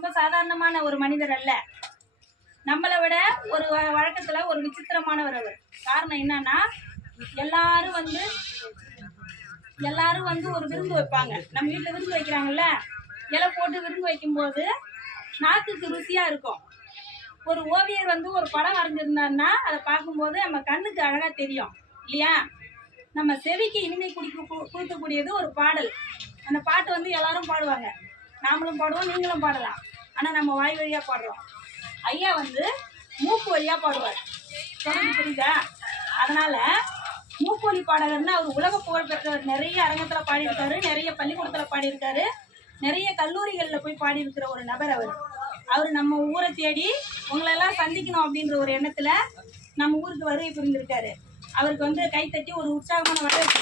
ரொம்ப சாதாரணமான ஒரு மனிதர் அல்ல. நம்மளை விட ஒரு வழக்கத்துல ஒரு விசித்திரமானவர் அவர். காரணம் என்னன்னா, எல்லாரும் வந்து ஒரு விருந்து வைப்பாங்க. நம்ம வீட்டுல விருந்து வைக்கிறாங்கல்ல, இலை போட்டு விருந்து வைக்கும்போது நாக்குக்கு ருசியா இருக்கும். ஒரு ஓவியர் வந்து ஒரு படம் வரைஞ்சிருந்தாருன்னா அதை பார்க்கும்போது நம்ம கண்ணுக்கு அழகா தெரியும் இல்லையா? நம்ம செவிக்கு இனிமை கொடுக்கக்கூடியது ஒரு பாடல். அந்த பாட்டு வந்து எல்லாரும் பாடுவாங்க, நாமளும் பாடுவோம், நீங்களும் பாடலாம். ஆனால் நம்ம வாய் வழியாக பாடுறோம். ஐயா வந்து மூக்கு வழியாக பாடுவார். சொல்றது புரியுதா? அதனால மூக்கொலி பாடகர்னு அவர் உலக புகழ் பெற்றவர். நிறைய அரங்கத்தில் பாடியிருக்காரு, நிறைய பள்ளிக்கூடத்தில் பாடியிருக்காரு, நிறைய கல்லூரிகளில் போய் பாடியிருக்கிற ஒரு நபர் அவர். அவர் நம்ம ஊரை தேடி உங்களெல்லாம் சந்திக்கணும் அப்படின்ற ஒரு எண்ணத்தில் நம்ம ஊருக்கு வருகை புரிந்திருக்காரு. அவருக்கு வந்து கைத்தட்டி ஒரு உற்சாகமான வரவேற்பு.